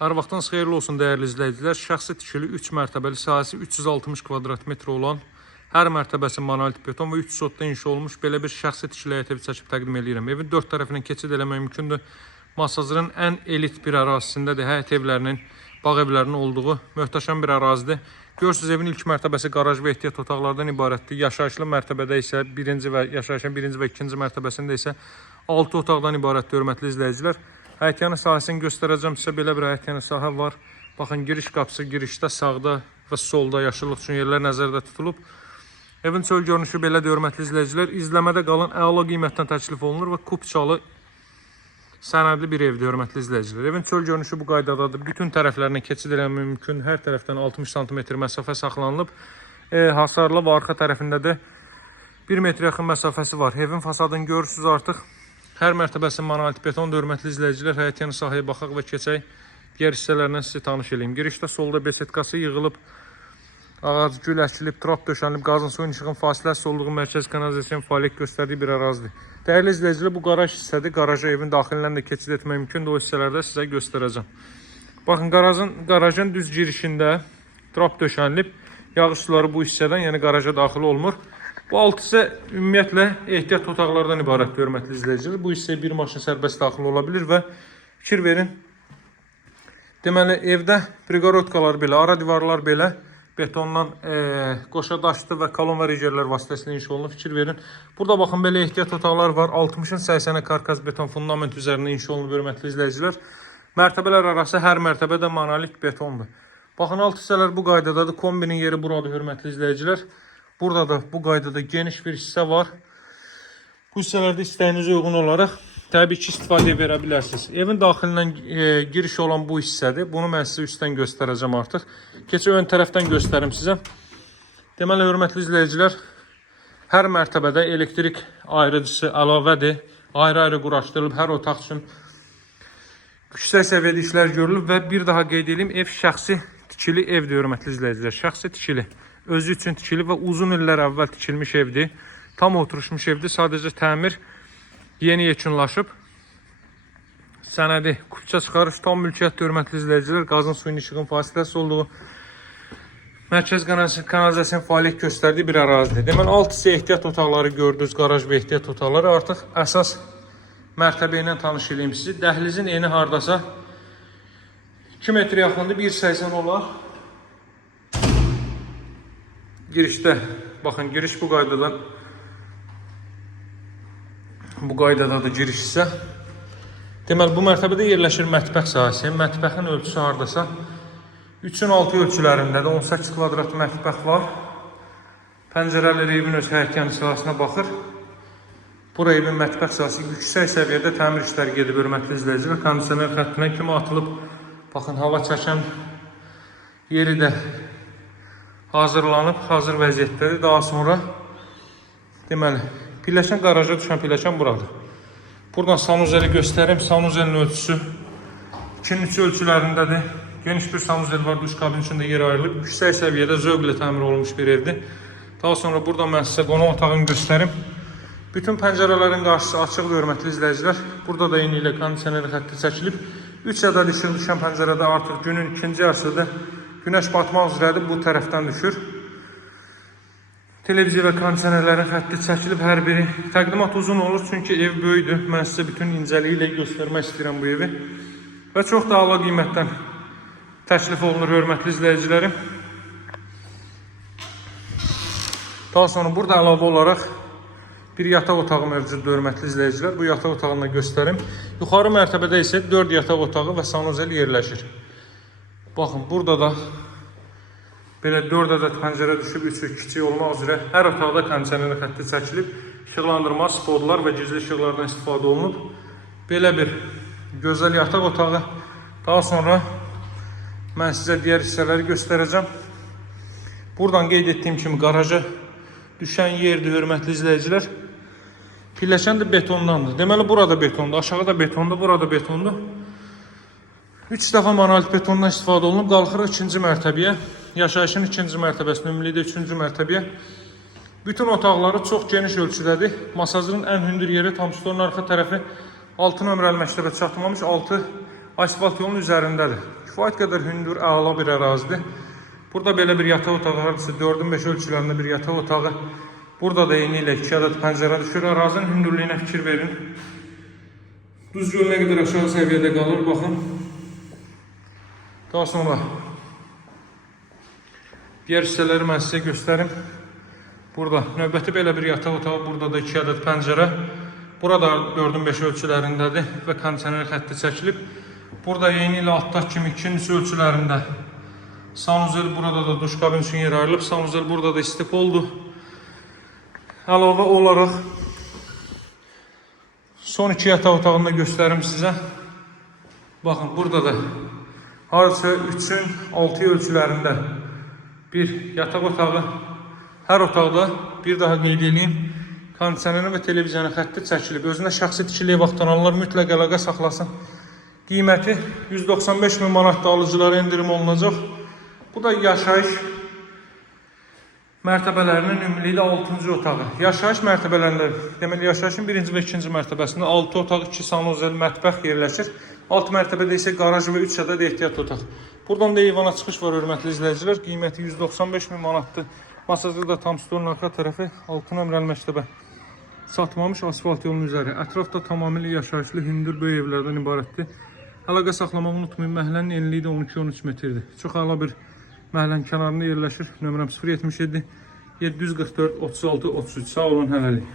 Hər vaxtınız xeyirli olsun dəyərli izləyicilər. Şəxsi tikili 3 mərtəbəli sahəsi 360 kvadrat metr olan, hər mərtəbəsi monolit beton və 3 sotda inşa olmuş belə bir şəxsi tikili həyət evi çəkib təqdim edirəm. Evin 4 tərəfindən keçid eləmək mümkündür. Masazırın ən elit bir ərazisindədir. Həyət evlərinin, bağ evlərinin olduğu möhtəşəm bir ərazidir. Görürsünüz, evin ilk mərtəbəsi qaraj və ehtiyat otaqlardan ibarətdir. Yaşayışlı mərtəbədə isə yaşayışın birinci və ikinci mərtəbəsində isə 6 otaqdan ibarətdir, hörmətli izləyicilər. Həyətyanı sahəsini göstərəcəm sizə. Belə bir həyətyanı sahə var. Baxın, giriş qapısı, girişdə sağda və solda yaşıllıq üçün yerlər nəzərdə tutulub. Evin çöl görünüşü belədir, hörmətli izləyicilər. İzləmədə qalan əla qiymətdən təklif olunur və kupçalı sənədli bir evdir, hörmətli izləyicilər. Evin çöl görünüşü bu qaydadadır. Bütün tərəflərinə keçid eləmək mümkün. Hər tərəfdən 60 sm məsafə saxlanılıb. Hasarlı və arxa tərəfində də 1 metr yaxın məsafəsi var. Evin fasadını görürsünüz artıq. Hər mərtəbəsi monolit betondur, hörmətli izləyicilər. Həyətyanı sahəyə baxaq və keçək. Digər hissələrindən sizi tanış edeyim. Girişdə solda besetkası yığılıb, ağac gül əkilib, trap döşənilib, qazın suyun işığın fasiləsiz olduğu mərkəz kanalizasiya fəaliyyət göstərdiyi bir ərazidir. Dəyərli izləyicilər, bu qaraj hissədir. Qaraja evin daxilindən də keçid etmək mümkündür. O hissələrdə sizə göstərəcəm. Baxın, qarajın düz girişində trap döşənilib. Yağış suları bu hissədən, yəni qaraja daxil olmur. Bu alt hissə ümumiyyətlə ehtiyat otaqlardan ibarətdir, hörmətli izləyicilər. Bu hissəyə bir maşın sərbəst daxil ola bilir və fikir verin. Deməli, evdə priqorodkalar belə, ara divarlar belə betondan qoşa daşdı və kolon və ricerlər vasitəsilə inşa olunur. Fikir verin. Burada baxın, belə ehtiyat otaqlar var. 60-ın 80-ə karkas beton fundament üzərində inşa olunur, hörmətli izləyicilər. Mərtəbələr arası hər mərtəbə də monolit betondur. Baxın, alt hissələr bu qaydadadır. Kombinin yeri buradır, hörmətli izləyicilər. Burada da bu qaydada geniş bir hissə var. Bu hissələrdə istəyinizə uyğun olaraq təbii ki, istifadə verə bilərsiniz. Evin daxilindən giriş olan bu hissədir. Bunu mən sizə üstdən göstərəcəm artıq. Keçək ön tərəfdən göstərim sizə. Deməli, hörmətli izləyicilər, hər mərtəbədə elektrik ayırıcısı əlavədir. Ayrı-ayrı quraşdırılıb, hər otaq üçün yüksək səviyyədə işlər görülüb və bir daha qeyd edeyim, ev şəxsi tikili evdir, hörmətli izləyicilər. Şəxsi tikili. Özü üçün tikili və uzun illər əvvəl tikilmiş evdir. Tam oturuşmuş evdir. Sadəcə təmir yeni yekunlaşıb. Sənədi kupça çıxarış, tam mülkiyyətdir, hörmətli izləyicilər. Qazın suyun işığın fasiləsiz olduğu mərkəz kanalizasiya fəaliyyət göstərdiyi bir ərazidir. Deməli, alt hissə ehtiyat otaqları gördünüz, qaraj və ehtiyat otaqları. Artıq əsas mərtəbə ilə tanış edeyim sizi. Dəhlizin eni hardasa 2 metr yaxındır, 1.80 olar. Girişdə, baxın, giriş bu qaydadadır giriş isə. Deməli, bu mərtəbədə yerləşir mətbəx sahəsi. Mətbəxin ölçüsü hardasa 3-ün 6 ölçülərindədir. 18 kvadrat mətbəx var. Pəncərələri evin öz həyətyanı sahəsinə baxır. Bura evin mətbəx sahəsi yüksək səviyyədə təmir işləri gedib, hörmətli izləyicilər. Kondisioner xəttinə kimi atılıb. Baxın, hava çəkən yeri də hazırlanıb, hazır vəziyyətdədir. Daha sonra, deməli, pilləkən qaraja düşən pilləkən buradır. Buradan sanuzeli göstərim. Sanuzelin ölçüsü 2-nin 3 ölçülərindədir. Geniş bir sanuzel var, duş kabin içində yer ayrılıb. Yüksək səviyyədə zövqlə təmir olunmuş bir evdir. Daha sonra buradan mən sizə qonaq otağını göstərim. Bütün pəncərələrin qarşısı açıqdır, hörmətli izləyicilər. Burada da eyni ilə kondisioneri xətti çəkilib. 3 ədəd işıq düşən pəncərədə artıq günün ikinci yarısıdır. Günəş batmaq üzrədir, bu tərəfdən düşür. Televiziya və kondisionerlərin xətti çəkilib, hər biri. Təqdimat uzun olur, çünki ev böyüdür. Mən sizə bütün incəliyi ilə göstərmək istəyirəm bu evi. Və çox da əla qiymətdən təklif olunur, hörmətli izləyicilərim. Daha sonra burada əlavə olaraq bir yataq otağı mövcuddur, hörmətli izləyicilər. Bu yataq otağını da göstərim. Yuxarı mərtəbədə isə 4 yataq otağı və sanuzel yerləşir. Baxın, burada da belə 4 ədəd pəncərə düşüb, 3-ü kiçik olmaq üzrə hər otaqda kondisioner xətti çəkilib, işıqlandırma, spodlar və gizli işıqlardan istifadə olunub. Belə bir gözəl yataq otağı. Daha sonra mən sizə digər hissələri göstərəcəm. Buradan qeyd etdiyim kimi qaraja düşən yerdir, hörmətli izləyicilər. Pilləkən də betondandır. Deməli, burada betondur, aşağıda betondur, burada betondur. 3 dəfə monolit betondan istifadə olunub. Qalxırıq 2-ci mərtəbəyə. Yaşayışın 2-ci mərtəbəsinə, ümumilikdə 3-cü mərtəbəyə. Bütün otaqları çox geniş ölçüdədir. Masajın ən hündür yeri tam stolun arxa tərəfi 6 nömrəli məktəbə çatmamış, 6 Asfalt yolun üzərindədir. Kifayət qədər hündür, əla bir ərazidir. Burada belə bir yataq otağı, hardasa 4-ün 5 ölçülərində bir yataq otağı. Burada da eyni ilə 2 ədəd pəncərə düşür. Ərazinin hündürlüyünə fikir verin. Düz göl nə qədər aşağı səviyyədə qalır, baxın. Daha sonra diğer hissələri mən sizə göstərim. Burada növbəti belə bir yataq otağı, burada da 2 ədəd pəncərə. Burada 4-ün 5 ölçülərindədir və kondisioner xətti çəkilib. Burada eyni ilə altdakı kimi 2-ci ölçülərində sanuzel, burada da duş kabin üçün yer ayrılıb. Sanuzel burada da istif oldu. Əlavə olaraq son 2 yataq otağını da göstərim sizə. Baxın, burada da hardasa 3-ün 6 ölçülərində bir yataq otağı. Hər otaqda bir daha qeyd edeyim, kondisionerin və televiziyonun xətti çəkilib. Özünə şəxsi tikiliyə vaxtaranlar mütləq əlaqə saxlasın. Qiyməti 195 min manatda alıcılara endirim olunacaq. Bu da yaşayış mərtəbələrinin ümumiliklə 6-cı otağı. Yaşayış mərtəbələrində, deməli yaşayışın 1-ci və 2-ci mərtəbəsində 6 otaq, 2 sanuzel, mətbəx yerləşir. Alt mərtəbədə isə qaraj və 3 ədəd ehtiyat otaq. Buradan da eyvana çıxış var, hörmətli izləyicilər. Qiyməti 195 min manatdır. Masajda da tam stolun arxa tərəfi 6 nömrəli məktəbə satmamış asfalt yolun üzəri. Ətrafda tamamilə yaşayışlı, hündür, böyük evlərdən ibarətdir. Əlaqə saxlamağı unutmayın. Məhəllənin enliyi də 12-13 metrdir. Çox əla bir məhəllənin kənarında yerləşir. Nömrəm 077 744 36 33. Sağ olun, hələlik.